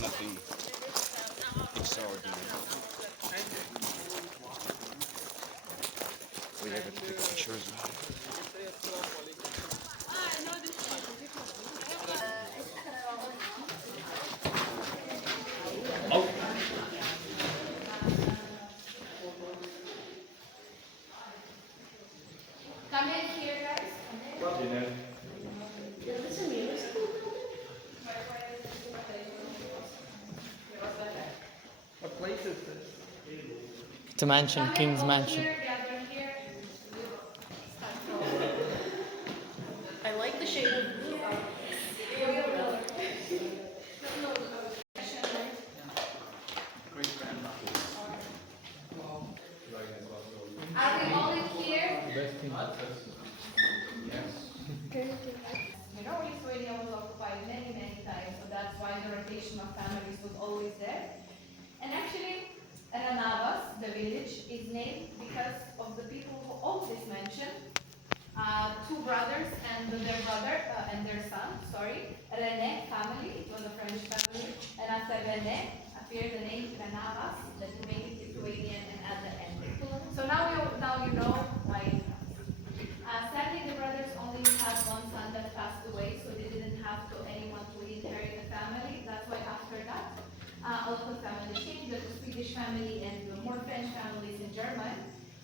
nothing extraordinary. We have to take pictures. Oh. Come in here, guys. What place is this? It's a mansion, Come in King's all mansion. here, gather here. I like the shade of blue. Are we all in here? You know, Lithuania was occupied many, many times, so that's why the rotation of families was always there. And actually, Renavas, the village, is named because of the people who own this mansion. Two brothers and their brother and their son, René family, it was a French family, and after René appeared the name Renavas, that made it Lithuanian and at the end. So now you know why. Sadly, the brothers only had one son that passed away, so they didn't have anyone to inherit the family. That's why after that, a lot of families changed. There's a Swedish family and more French families in German.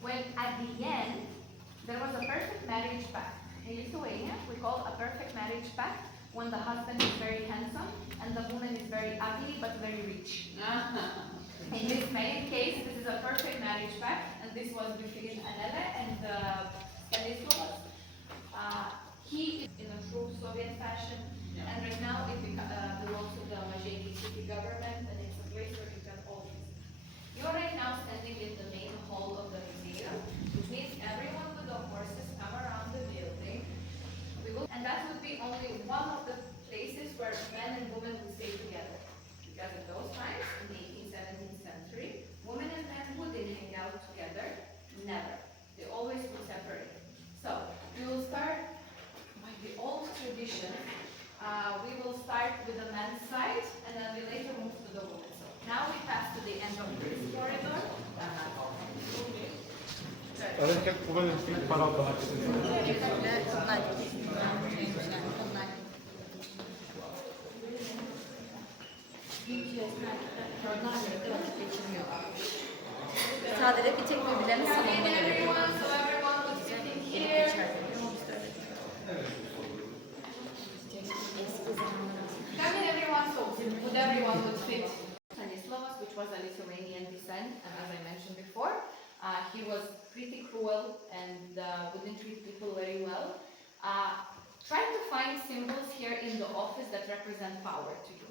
When at the end, there was a perfect marriage pact. In Lithuania, we call a perfect marriage pact when the husband is very handsome and the woman is very ugly but very rich. In this main case, this is a perfect marriage pact, and this was between Anele and Stanislas. He is in a true Soviet fashion, and right now it belongs to the Mažeikių city government, and it's a place where you can all visit. You are right now standing in the main hall of the museum, which means everyone with the horses come around the building. And that would be only one of the places where men and women would stay together. Because in those times, in the 18th, 17th century, women and men wouldn't hang out together. Never. They always would separate. So, we will start by the old tradition. We will start with the men's side, and then we later move to the women's. So, now we pass to the end of this corridor. Ale jak powinien być parowa? Sadece bir tek birbirlerini Come in, savunma gerekiyor. everyone, so everyone was sitting here. Come in, everyone, so would everyone would fit. Stanislas, which was a Lithuanian descent, and as I mentioned before, he was pretty cruel and wouldn't treat people very well. Try to find symbols here in the office that represent power to you.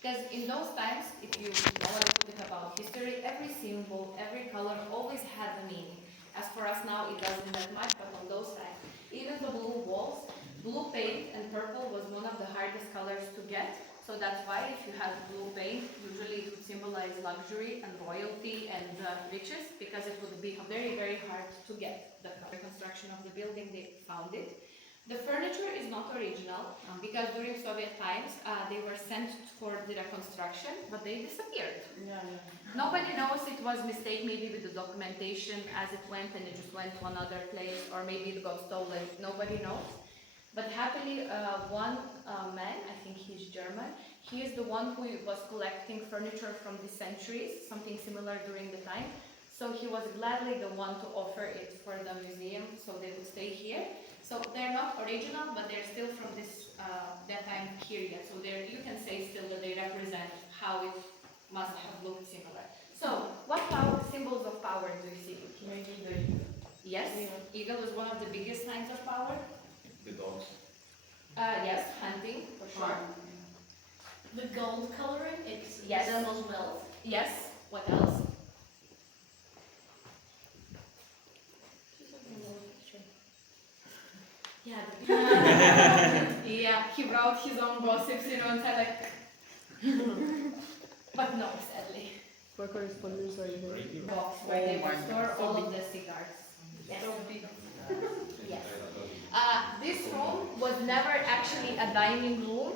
Because in those times, if you know a little bit about history, every symbol, every color always had a meaning. As for us now, it doesn't that much, but on those times, even the blue walls, blue paint and purple was one of the hardest colors to get. So that's why if you had blue paint, usually it would symbolize luxury and royalty and riches, because it would be very, very hard to get. The construction of the building, they found it. The furniture is not original, because during Soviet times, they were sent for the reconstruction, but they disappeared. Nobody knows it was a mistake, maybe with the documentation as it went and it just went to another place, or maybe it got stolen. Nobody knows. But happily, one man, I think he's German, he is the one who was collecting furniture from the centuries, something similar during the time. So he was gladly the one to offer it for the museum, so they would stay here. So they're not original, but they're still from this that time period. So you can say still that they represent how it must have looked similar. So what symbols of power do you see? Maybe the Yes, eagle is one of the biggest signs of power. The dogs. Yes, hunting, for sure. the gold coloring, it's Yes. resembles wealth. Yes, what else? Yeah, Yeah, he wrote his own gossips, and said like, but no, sadly. Koliko je spolniza i Box where they would store all of the cigars. Yes. Yes. This room was never actually a dining room.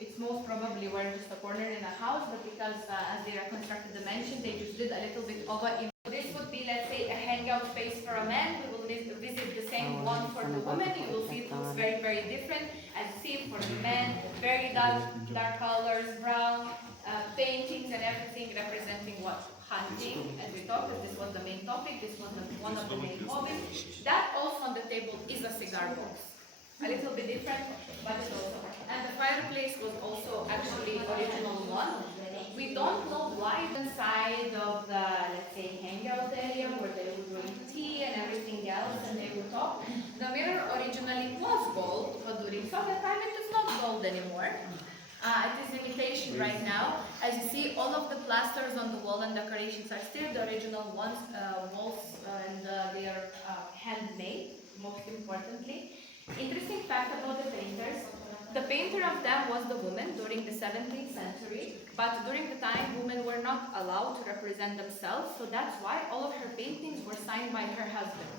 it's most probably were just a corner in a house, but because as they reconstructed the mansion, they just did a little bit of a. This would be, let's say, a hangout space for a man. We will visit the same one for the woman. You will see it looks very, very different. As you see for the men, very dark colors, brown, paintings and everything representing what? Hunting, as we talked, this was the main topic, this was one of the main hobbies. That also on the table is a cigar box. A little bit different, but it's also. And the fireplace was also actually original one. We don't know why inside of the, let's say, hangout area where they would drink tea and everything else and they would talk. The mirror originally was gold, but during Soviet time it is not gold anymore. It is imitation right now. As you see, all of the plasters on the wall and decorations are still the original ones, walls, and they are handmade, most importantly. Interesting fact about the painters. The painter of them was the woman during the 17th century, but during the time women were not allowed to represent themselves, so that's why all of her paintings were signed by her husband.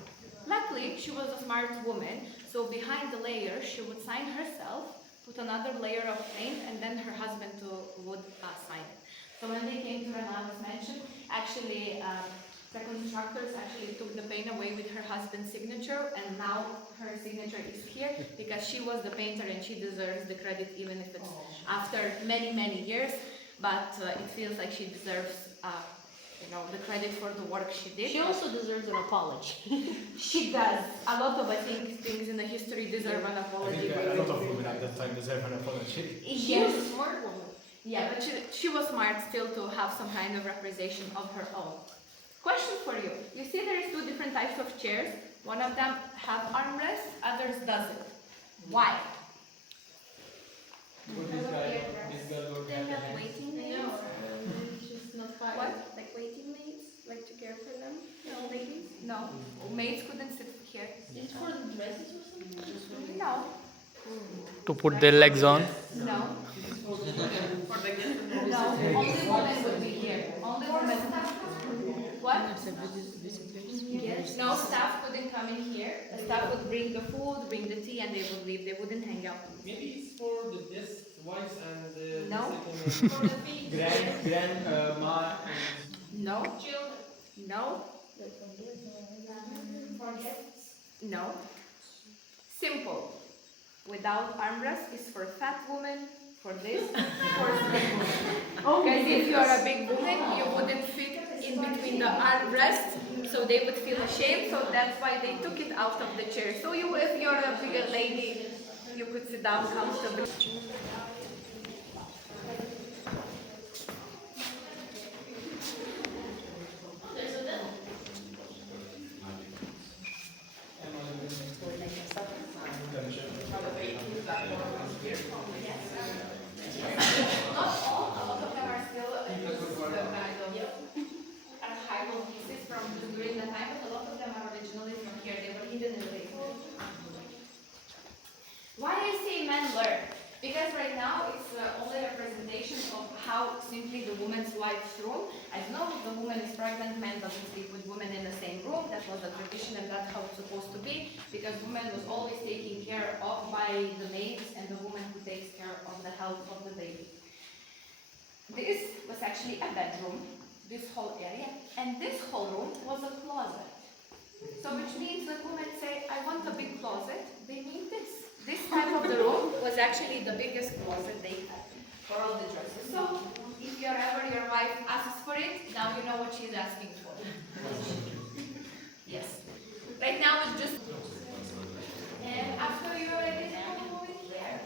Luckily, she was a smart woman, so behind the layer she would sign herself, put another layer of paint, and then her husband would sign it. So when they came to Renavas Mansion, actually the constructors actually took the paint away with her husband's signature, and now her signature is here because she was the painter and she deserves the credit even if it's after many, many years. But it feels like she deserves the credit for the work she did. She also deserves an apology. She does. A lot of, I think, things in the history deserve an apology. A lot of women at that time deserve an apology. She was a smart woman. Yeah, but she was smart still to have some kind of representation of her own. Question for you. You see there is two different types of chairs. One of them have armrests, others doesn't. Why? They have waiting maids. What? Like waiting maids, like to care for them, ladies. No. Maids couldn't sit here. It's for the dresses or something. No. To put their legs on. No. No. Only women would be here. Only women. What? No, staff couldn't come in here. The staff would bring the food, bring the tea, and they would leave. They wouldn't hang out. Maybe it's for the guests, wives, and No. for the Grandma. No. No. No. Simple. Without armrest is for fat women, for this, for slim women. Because if you are a big woman, you wouldn't fit in between the armrests, so they would feel ashamed, so that's why they took it out of the chair. So if you're a bigger lady, you could sit down comfortably. Not all, a lot of them are still kind of archival pieces from during the time, but a lot of them are originally from here. They were hidden in the basement. Why I say men learn? Because right now it's only a representation of how simply the woman's wife's room. As you know, if the woman is pregnant, man doesn't sleep with women in the same room. That was a tradition and that's how it's supposed to be, because woman was always taken care of by the maids and the woman who takes care of the health of the baby. This was actually a bedroom, this whole area, and this whole room was a closet. So which means when women say, I want a big closet, they mean this. This type of the room was actually the biggest closet they had for all the dresses. So if your wife asks for it, now you know what she's asking for. Yes. Right now it's just, and after you're ready, we'll move it here.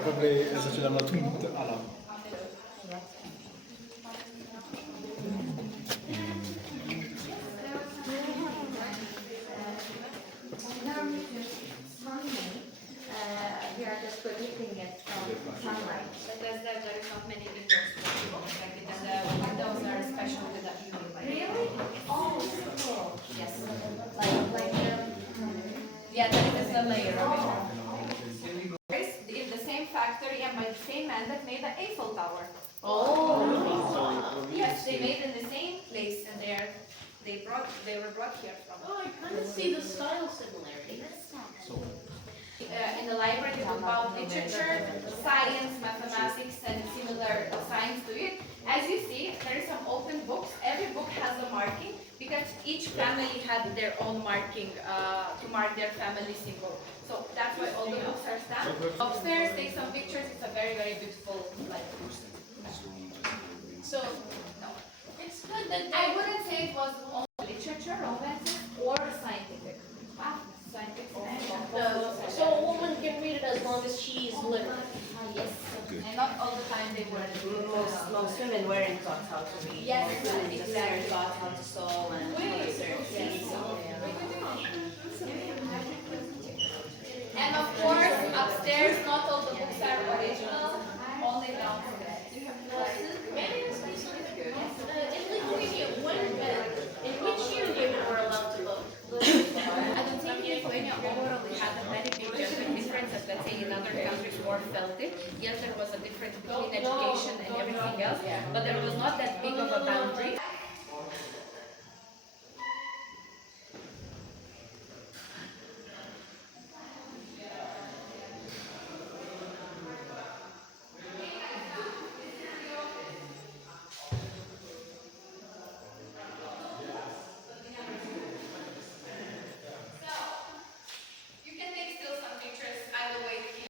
Probably zaczynam na tumut, ale... We are just predicting it from sunlight. Because there is not many windows because the windows are special with the UV light. Really? Oh, cool. Yes. Yeah, that is the layer of it. In the same hand that made the Eiffel Tower. Oh. Yes, they made in the same place, and they were brought here from. Oh, I kind of see the style similarity. In the library they talk about literature, science, mathematics, and similar science to it. As you see, there is some open books. Every book has a marking because each family had their own marking to mark their family symbol. So that's why all the books are stamped. Upstairs, take some pictures. It's a very, very beautiful library. So, No. it's good that I wouldn't say it was only literature, romances, or scientific. Wow, scientific. so a woman can read it as long as she's literate. Yes, and not all the time they were. Most women weren't taught how to read. Yes, Most women just exactly. were taught how to sew and how to serve tea. And of course, upstairs, not all the books are original, only downstairs. May I ask you something? In Lithuania, in which year women were allowed to vote? I don't think Lithuania overall had a very big gender difference as let's say in other countries more felt it. Yes, there was a difference between education and everything else, but there was not that big of a boundary. You can take still some pictures. I will wait here.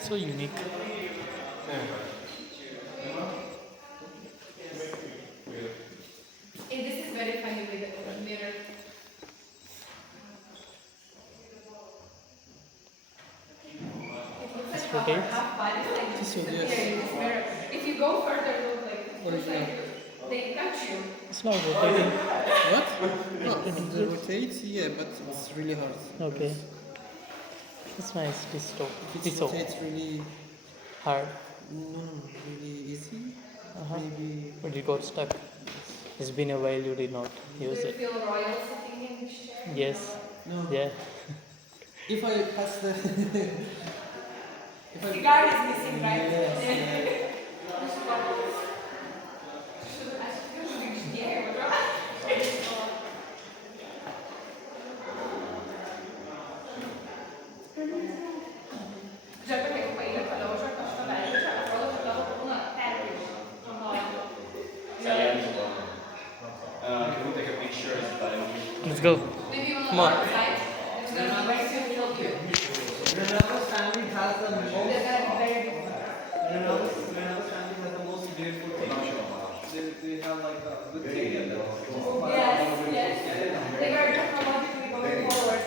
So unique. This is very funny with the mirror. Let's rotate. Half body like This one, disappear yes. in this mirror. If you go further, look like What is that? they touch you. It's not rotating. What? No, the rotate, yeah, but it's really hard. Okay. It's nice. This top. If This it so rotates really, hard. no, really easy, Uh-huh. maybe. But it got stuck. It's been a while you did not use Do you it. feel royal sitting in this chair? Yes. No. Yeah. If I pass the. If I. Cigar is missing, right? Yes, yeah. Žiūrėk, kaip paėmė toliau už kažką veidrodžio, atrodo, kad tavo kūną perbrėžė. Can we take a picture? Is it time? Let's go. Maybe you Come want on. to outside? It's going to be very soon till you. Renavas family has the They're most. going to be very beautiful. Renavas family has the most beautiful thing. They have like a good thing and Yes, yes. They were technologically going forward.